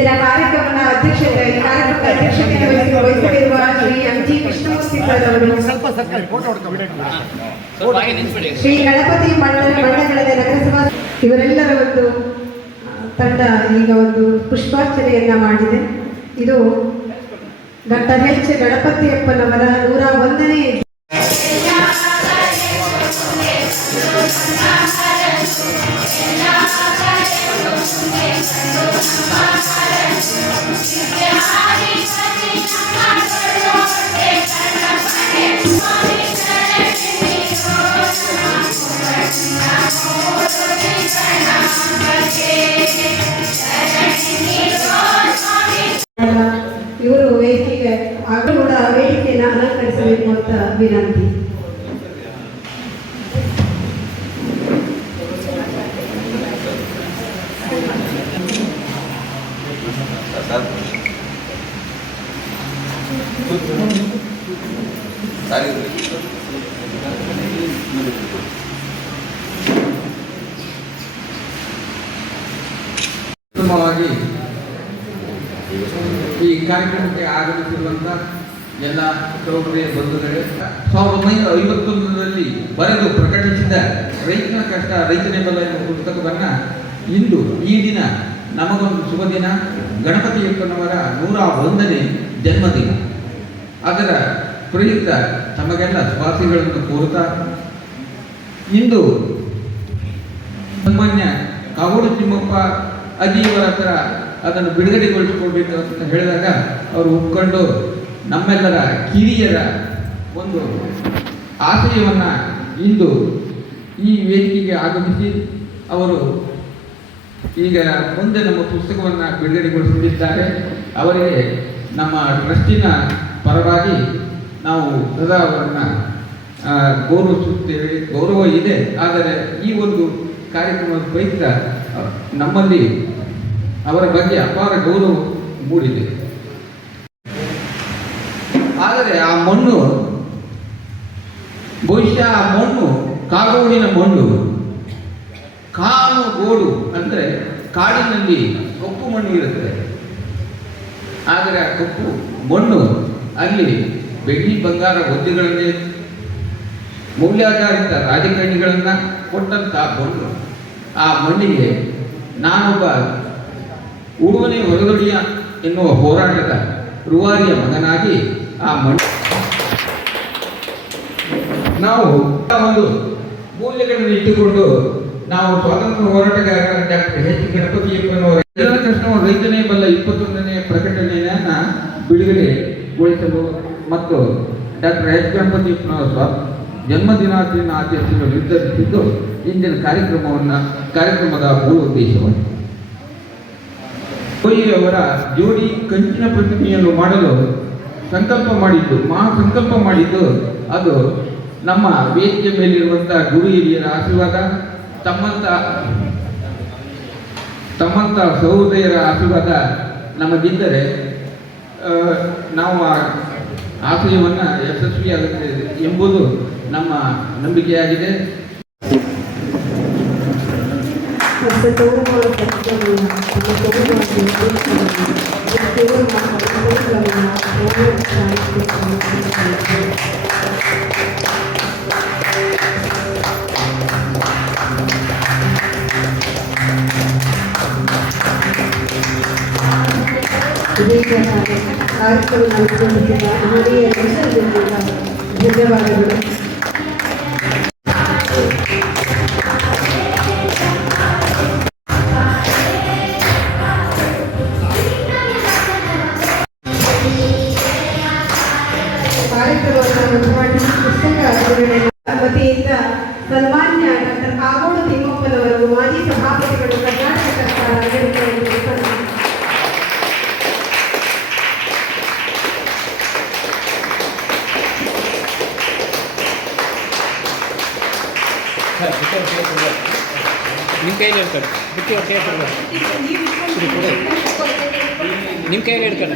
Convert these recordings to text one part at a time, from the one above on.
ಇಂದಿನ ಕಾರ್ಯಕ್ರಮದ ಅಧ್ಯಕ್ಷತೆ ಕಾರ್ಯಕ್ರಮದ ಅಧ್ಯಕ್ಷತೆಯನ್ನು ವಹಿಸಿ- ವಹಿಸಲಿರುವ Shri M G Krishnamurthy sir ಅವರು. ಶ್ರೀ ಗಣಪತಿ ಮಂಡಲ ಮಂಡಲದ ನಗರಸಭಾ ಇವರೆಲ್ಲರ ಒಂದು ತಂಡ ಈಗ ಒಂದು ಪುಷ್ಪಾರ್ಚನೆಯನ್ನ ಮಾಡಿದೆ. ಇದು ಡಾಕ್ಟರ್ ಎಚ್ ಗಣಪತಿಯಪ್ಪನವರ ನೂರ ಒಂದನೇ ಅಂತ ವಿನಂತಿ ಉತ್ತಮವಾಗಿ ಈ ಕಾರ್ಯಕ್ರಮಕ್ಕೆ ಆಗಮಿಸಿರುವಂಥ ಎಲ್ಲ ಸಹೋದರಿಯ ಬಂಧುಗಳೇ ಸಾವಿರದ ಒಂಬೈನೂರ ಐವತ್ತೊಂದರಲ್ಲಿ ಬರೆದು ಪ್ರಕಟಿಸಿದ ರೈತನ ಕಷ್ಟ, ರೈತನೇ ಬಲ ಎಂಬ ಪುಸ್ತಕವನ್ನು ಇಂದು ಈ ದಿನ ನಮಗೊಂದು ಶುಭ ದಿನ. ಗಣಪತಿಯಪ್ಪನವರ ನೂರ ಒಂದನೇ ಜನ್ಮದಿನ. ಅದರ ಪ್ರಯುಕ್ತ ತಮಗೆಲ್ಲ ಸ್ವಾಸಿಗಳನ್ನು ಕೋರುತ್ತಾ, ಇಂದು ಸಾಮಾನ್ಯ ಕಾಗೋಡು ತಿಮ್ಮಪ್ಪ ಅಜ್ಜಿಯವರ ಹತ್ರ ಅದನ್ನು ಬಿಡುಗಡೆಗೊಳಿಸಿಕೊಳ್ಬೇಕು ಅಂತ ಹೇಳಿದಾಗ ಅವರು ಒಪ್ಕೊಂಡು ನಮ್ಮೆಲ್ಲರ ಕಿರಿಯರ ಒಂದು ಆಶಯವನ್ನು ಇಂದು ಈ ವೇದಿಕೆಗೆ ಆಗಮಿಸಿ ಅವರು ಈಗ ಮುಂದೆ ನಮ್ಮ ಪುಸ್ತಕವನ್ನು ಬಿಡುಗಡೆಗೊಳಿಸಲಿದ್ದಾರೆ ಅವರಿಗೆ ನಮ್ಮ ಟ್ರಸ್ಟಿನ ಪರವಾಗಿ ನಾವು ಸದಾ ಗೌರವಿಸುತ್ತೇವೆ. ಗೌರವ ಇದೆ, ಆದರೆ ಈ ಒಂದು ಕಾರ್ಯಕ್ರಮದ ಪ್ರಯುಕ್ತ ನಮ್ಮಲ್ಲಿ ಅವರ ಬಗ್ಗೆ ಅಪಾರ ಗೌರವ ಮೂಡಿದೆ. ಆದರೆ ಆ ಮಣ್ಣು, ಬಹುಶಃ ಆ ಮಣ್ಣು ಕಾಗೋಡಿನ ಮಣ್ಣು. ಕಾನು ಗೋಡು ಅಂದರೆ ಕಾಡಿನಲ್ಲಿ ಕಪ್ಪು ಮಣ್ಣು ಇರುತ್ತೆ. ಆದರೆ ಆ ಕಪ್ಪು ಮಣ್ಣು ಅಲ್ಲಿ ಬೆಳ್ಳಿ ಬಂಗಾರ ಹುದ್ದೆಗಳನ್ನೇ, ಮೌಲ್ಯಾಧಾರಿತ ರಾಜಕಾರಣಿಗಳನ್ನು ಕೊಟ್ಟಂತಹ ಮಣ್ಣು. ಆ ಮಣ್ಣಿಗೆ ನಾನೊಬ್ಬ ಉಡುವನೆ ಹೊರಗಡಿಯ ಎನ್ನುವ ಹೋರಾಟದ ರುವಾರಿಯ ಮಗನಾಗಿ ಆ ಮಣ್ಣು. ನಾವು ಒಂದು ಮೌಲ್ಯಗಳನ್ನು ಇಟ್ಟುಕೊಂಡು ನಾವು ಸ್ವಾತಂತ್ರ್ಯ ಹೋರಾಟಗಾರರ ಡಾಕ್ಟರ್ ಹೆಚ್ ಗಣಪತಿ ಕೃಷ್ಣ ರೈತನೇ ಬಲ್ಲ ಇಪ್ಪತ್ತೊಂದನೇ ಪ್ರಕಟಣೆಯನ್ನ ಬಿಡುಗಡೆಗೊಳಿಸಲು ಮತ್ತು ಡಾಕ್ಟರ್ ಎಚ್ ಜನ್ಮ ಜನ್ಮದಿನಾಚರಣೆ ಆಚರಿಸಲು ನಿರ್ಧರಿಸಿದ್ದು ಇಂದಿನ ಕಾರ್ಯಕ್ರಮವನ್ನು ಕಾರ್ಯಕ್ರಮದ ಮೂಲ ಉದ್ದೇಶವಾಗಿದೆ. ಅವರ ಜೋಡಿ ಕಂಚಿನ ಪ್ರತಿಮೆಯನ್ನು ಮಾಡಲು ಸಂಕಲ್ಪ ಮಾಡಿದ್ದು ಮಹಾ ಸಂಕಲ್ಪ ಮಾಡಿದ್ದು, ಅದು ನಮ್ಮ ವೇದಿಕೆ ಮೇಲಿರುವಂಥ ಗುರು ಹಿರಿಯರ ಆಶೀರ್ವಾದ, ತಮ್ಮಂತ ತಮ್ಮಂತ ಸಹೋದಯರ ಆಶೀರ್ವಾದ ನಮಗಿದ್ದರೆ ನಾವು ಆ ಆಶಯವನ್ನು ಯಶಸ್ವಿಯಾಗುತ್ತೇವೆ ಎಂಬುದು ನಮ್ಮ ನಂಬಿಕೆಯಾಗಿದೆ. ಕಾರ್ಯಕ್ರಮ ನಡೆಸಿದ ಹಿರಿಯ ಎಲ್ಲರಿಗೂ ಧನ್ಯವಾದಗಳು ಕಾರ್ಯಕ್ರಮವನ್ನು ಉದ್ಘಾಟಿಸಿ ಪುಸ್ತಕ ಬಿಡುಗಡೆ ವತಿಯಿಂದ ಸನ್ಮಾನ್ಯ ಡಾಕ್ಟರ್ ಕಾಗೋಡು ತಿಮ್ಮಪ್ಪನವರು ಮಾಜಿ ಸಭಾಪತಿಗಳು ಕರ್ನಾಟಕ ಸರ್ಕಾರ ಅಭಿವೃದ್ಧಿ ಸನ್ಮಾನ ನಿಮ್ಮ ಕೈಯಲ್ಲಿ ಹಿಡ್ಕೊಳ್ಳಿ ಬುಟ್ಟಿ ಅವ್ರ ಕೈ ಕೊಡ್ಬೇಡಿ ನಿಮ್ಮ ಕೈಯಲ್ಲಿ ಹಿಡ್ಕೊಳ್ಳಿ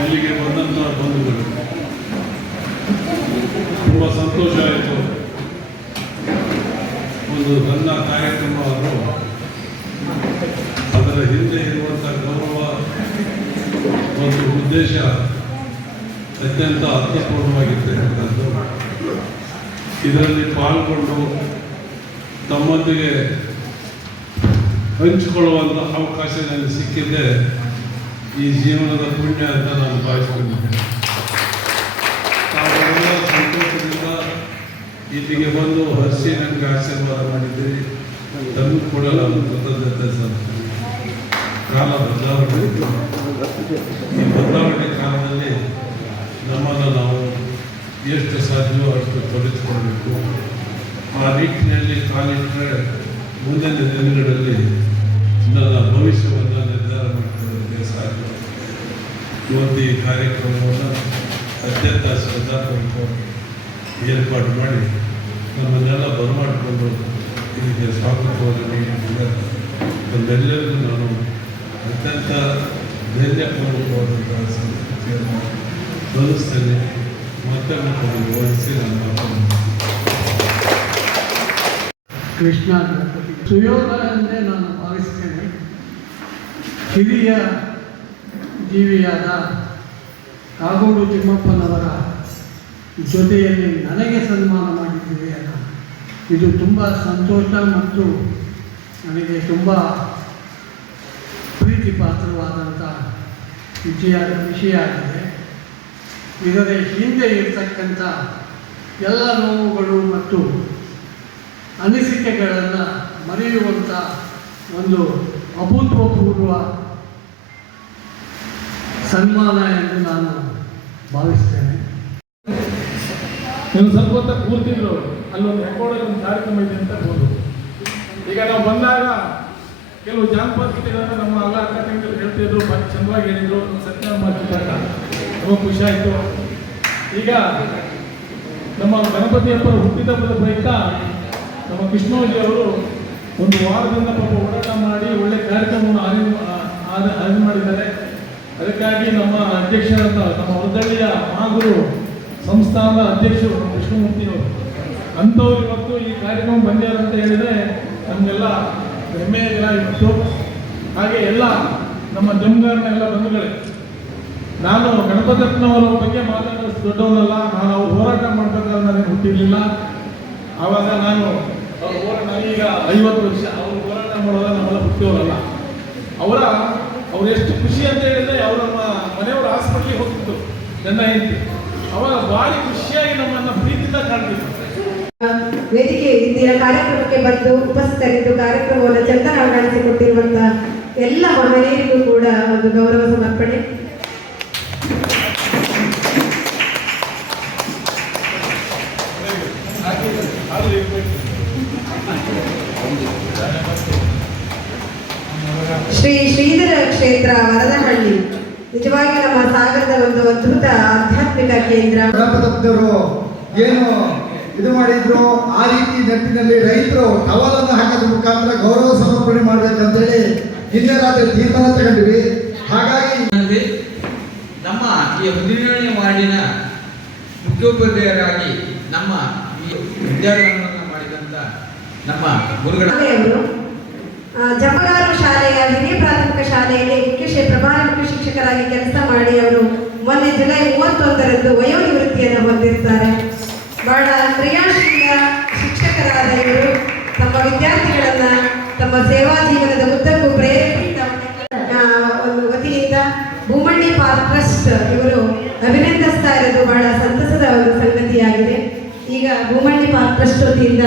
ಇಲ್ಲಿಗೆ ಬಂದಂತಹ ಬಂಧುಗಳು. ತುಂಬ ಸಂತೋಷ ಆಯಿತು. ಒಂದು ಸಣ್ಣ ಕಾರ್ಯಕ್ರಮ ಅದು ಅದರ ಹಿಂದೆ ಇರುವಂಥ ಗೌರವ ಒಂದು ಉದ್ದೇಶ ಅತ್ಯಂತ ಅರ್ಥಪೂರ್ಣವಾಗಿರ್ತಕ್ಕಂಥದ್ದು ಇದರಲ್ಲಿ ಪಾಲ್ಗೊಂಡು ತಮ್ಮೊಂದಿಗೆ ಹಂಚಿಕೊಳ್ಳುವಂಥ ಅವಕಾಶ ನನಗೆ ಸಿಕ್ಕಿದ್ದೆ ಈ ಜೀವನದ ಪುಣ್ಯ ಅಂತ ನಾನು ಭಾವಿಸ್ಕೊಂಡಿದ್ದೇನೆ. ತಾವೆಲ್ಲ ಸಂತೋಷದಿಂದ ಇಲ್ಲಿಗೆ ಬಂದು ಹರಿಸಿ ನನಗೆ ಆಶೀರ್ವಾದ ಮಾಡಿದ್ದೀರಿ. ತಮಗೂ ಕೂಡ ನಾನು ಕೃತಜ್ಞತೆ ಸಲ್ಲಿಸ್ತೀನಿ. ಕಾಲ ಬದಲಾವಣೆ. ಈ ಬದಲಾವಣೆ ಕಾಲದಲ್ಲಿ ನಮ್ಮನ್ನು ನಾವು ಎಷ್ಟು ಸಾಧ್ಯವೋ ಅಷ್ಟು ತೊಡಗಿಸ್ಕೊಳ್ಬೇಕು. ಆ ನಿಟ್ಟಿನಲ್ಲಿ ಕಾಲಿಟ್ಟರೆ ಮುಂದಿನ ದಿನಗಳಲ್ಲಿ ನನ್ನ ಭವಿಷ್ಯವನ್ನು ಇವತ್ತು ಈ ಕಾರ್ಯಕ್ರಮವನ್ನು ಅತ್ಯಂತ ಶ್ರದ್ಧಾಪೂರ್ವಕವಾಗಿ ಏರ್ಪಾಡು ಮಾಡಿ ನಮ್ಮನ್ನೆಲ್ಲ ಬರಮಾಡಿಕೊಂಡು ಇದಕ್ಕೆ ಸ್ವಾಗತವನ್ನು ನೀಡಿದ್ದಾರೆ ನಮ್ಮೆಲ್ಲರಿಗೂ ನಾನು ಅತ್ಯಂತ ಧೈರ್ಯಪೂರ್ವಕವಾದಂತಹ ಸಂಸ್ಕೃತಿಯನ್ನು ತಮಗೆ ವಹಿಸಿ ನಾನು ಮಾತನ್ನು ಕೃಷ್ಣ ಸುಯೋಗ ಎಂದೇ ನಾನು ಭಾವಿಸ್ತೇನೆ ಹಿರಿಯ ಜೀವಿಯಾದ ಕಾಗೋಡು ತಿಮ್ಮಪ್ಪನವರ ಜೊತೆಯಲ್ಲಿ ನನಗೆ ಸನ್ಮಾನ ಮಾಡಿದ್ದೀರಿ ಅಲ್ಲ. ಇದು ತುಂಬ ಸಂತೋಷ ಮತ್ತು ನನಗೆ ತುಂಬ ಪ್ರೀತಿ ಪಾತ್ರವಾದಂಥ ವಿಷಯ ವಿಷಯ ಆಗಿದೆ. ಇದರ ಹಿಂದೆ ಇರತಕ್ಕಂಥ ಎಲ್ಲ ನೋವುಗಳು ಮತ್ತು ಅನಿಸಿಕೆಗಳನ್ನು ಮರೆಯುವಂಥ ಒಂದು ಅಭೂತಪೂರ್ವ ಸನ್ಮಾನ ಎಂದು ನಾನು ಭಾವಿಸ್ತೇನೆ. ನೀವು ಸ್ವಲ್ಪ ಹೊತ್ತ ಕೂರ್ತಿದ್ರು ಅಲ್ಲೊಂದು ಹೆಕ್ಕೋಡೋದು ಒಂದು ಕಾರ್ಯಕ್ರಮ ಇದೆ ಅಂತ ಹೋದ್ರು ಈಗ ನಾವು ಬಂದಾಗ ಕೆಲವು ಜಾನಪದ ಗೀತೆಗಳನ್ನ ನಮ್ಮ ಅಲ್ಲ ಅಕ್ಕ ತಂಗಿಗಳು ಹೇಳ್ತಿದ್ರು ಬಹಳ ಚಂದವಾಗಿ ಹೇಳಿದ್ರು ಸತ್ಯ ಮಾಡ್ತಿದ್ದಾಗ ತುಂಬ ಖುಷಿಯಾಯಿತು ಈಗ ನಮ್ಮ ಗಣಪತಿ ಹಬ್ಬ ಹುಟ್ಟಿದ ಪ್ರಯುಕ್ತ ನಮ್ಮ ಕೃಷ್ಣೋಜಿ ಅವರು ಒಂದು ವಾರದಿಂದ ಪಾಪ ಓಡಾಟ ಮಾಡಿ ಒಳ್ಳೆ ಕಾರ್ಯಕ್ರಮವನ್ನು ಆಯೋಜನೆ ಆಯೋಜನೆ ಮಾಡಿದ್ದಾರೆ. ಅದಕ್ಕಾಗಿ ನಮ್ಮ ಅಧ್ಯಕ್ಷರಾದ ನಮ್ಮ ಹೊರದಳ್ಳಿಯ ಮಹಾಗುರು ಸಂಸ್ಥಾನದ ಅಧ್ಯಕ್ಷರು ವಿಷ್ಣುಮೂರ್ತಿಯವರು. ಅಂಥವ್ರು ಇವತ್ತು ಈ ಕಾರ್ಯಕ್ರಮ ಬಂದಿದ್ದಾರೆ ಅಂತ ಹೇಳಿದರೆ ನಮಗೆಲ್ಲ ಹೆಮ್ಮೆ ದಿನ ಇವತ್ತು ಹಾಗೆ ಎಲ್ಲ ನಮ್ಮ ಜಮ್ಗಾರನ ಎಲ್ಲ ಬಂಧುಗಳೇ, ನಾನು ಗಣಪತಪ್ಪನವರ ಬಗ್ಗೆ ಮಾತಾಡೋದು ದೊಡ್ಡವನಲ್ಲ, ನಾನು ಅವ್ರು ಹೋರಾಟ ಮಾಡ್ಬೇಕಾದ್ರೆ ನನಗೆ ಹುಟ್ಟಿರಲಿಲ್ಲ. ಆವಾಗ ನಾನು ಈಗ ಹೋರಾಟ ನಾನೀಗ ಐವತ್ತು ವರ್ಷ ಅವ್ರು ಹೋರಾಟ ಮಾಡೋದಾಗ ನಮ್ಮೆಲ್ಲ ಹುಟ್ಟಿಯವರಲ್ಲ ಅವರ, ಅವ್ರು ಎಷ್ಟು ಖುಷಿ ಅಂತ ಹೇಳಿದ್ರೆ ಅವ್ರು ನಮ್ಮ ಮನೆಯವರು ಹಾಸ್ಪಿಟ್ಲಿಗೆ ಹೋಗ್ತಿತ್ತು ನನ್ನ ಹೆಂಡತಿ. ಅವಾಗ ಭಾರಿ ಖುಷಿಯಾಗಿ ನಮ್ಮನ್ನ ಪ್ರೀತಿಯಿಂದ ಕಾಣ್ತಿದ್ರು. ವೇದಿಕೆ ಇಂದಿನ ಕಾರ್ಯಕ್ರಮಕ್ಕೆ ಬಂದು ಉಪಸ್ಥಿತರಿದ್ದು ಕಾರ್ಯಕ್ರಮವನ್ನು ಚಂದನ ಕಾಣಿಸಿಕೊಟ್ಟಿರುವಂತಹ ಎಲ್ಲ ಮಹನೀಯರಿಗೂ ಕೂಡ ಒಂದು ಗೌರವ ಸಮರ್ಪಣೆ. ಶ್ರೀ ಶ್ರೀಧರ ಕ್ಷೇತ್ರ ಸಾಗರದ ಒಂದು ಅದ್ಭುತ ಆಧ್ಯಾತ್ಮಿಕ ಕೇಂದ್ರ. ಗಣಪತಪ್ಪನವರು ಏನು ಇದು ಮಾಡಿದ್ರು ಆ ರೀತಿ ನೆಟ್ಟಿನಲ್ಲಿ ರೈತರು ಟವಲನ್ನು ಹಾಕೋದ್ರ ಮುಖಾಂತರ ಗೌರವ ಸಮರ್ಪಣೆ ಮಾಡ್ಬೇಕಂತೇಳಿ ನಿನ್ನೆ ರಾತ್ರಿ ತೀರ್ಮಾನ ತಗೊಂಡ್ವಿ. ಹಾಗಾಗಿ ನಮ್ಮ ಈ ಹದಿನೇಳನೇ ವಾರ್ಡಿನ ಮುಖ್ಯೋಪಾಧ್ಯಾಯರಾಗಿ ನಮ್ಮ ಈ ವಿದ್ಯಾರ್ಥಿಗಳನ್ನು ಮಾಡಿದಂತ ನಮ್ಮ ಗುರುಗಳ ಜಮಗಾರು ಶಾಲೆಯ ಹಿರಿಯ ಪ್ರಾಥಮಿಕ ಶಾಲೆಯಲ್ಲಿ ಜುಲೈ ಮೂವತ್ತೊಂದರಂದು ವಯೋನಿವೃತ್ತಿಯನ್ನು ಹೊಂದಿರ್ತಾರೆ ಬಹಳ ಕ್ರಿಯಾಶೀಲ ಶಿಕ್ಷಕರಾದ ಇವರು ತಮ್ಮ ವಿದ್ಯಾರ್ಥಿಗಳನ್ನ ತಮ್ಮ ಸೇವಾ ಜೀವನದ ಉದ್ದಕ್ಕೂ ಪ್ರೇರೇಪಿತ ಒಂದು ವತಿಯಿಂದ ಭೂಮಣ್ಣಿ ಪಾರ್ಕ್ ಟ್ರಸ್ಟ್ ಇವರು ಅಭಿನಂದಿಸ್ತಾ ಇರೋದು ಬಹಳ ಸಂತಸದ ಒಂದು ಸಂಗತಿಯಾಗಿದೆ. ಈಗ ಭೂಮಂಡಿ ಪಾರ್ಕ್ ಟ್ರಸ್ಟ್ ವತಿಯಿಂದ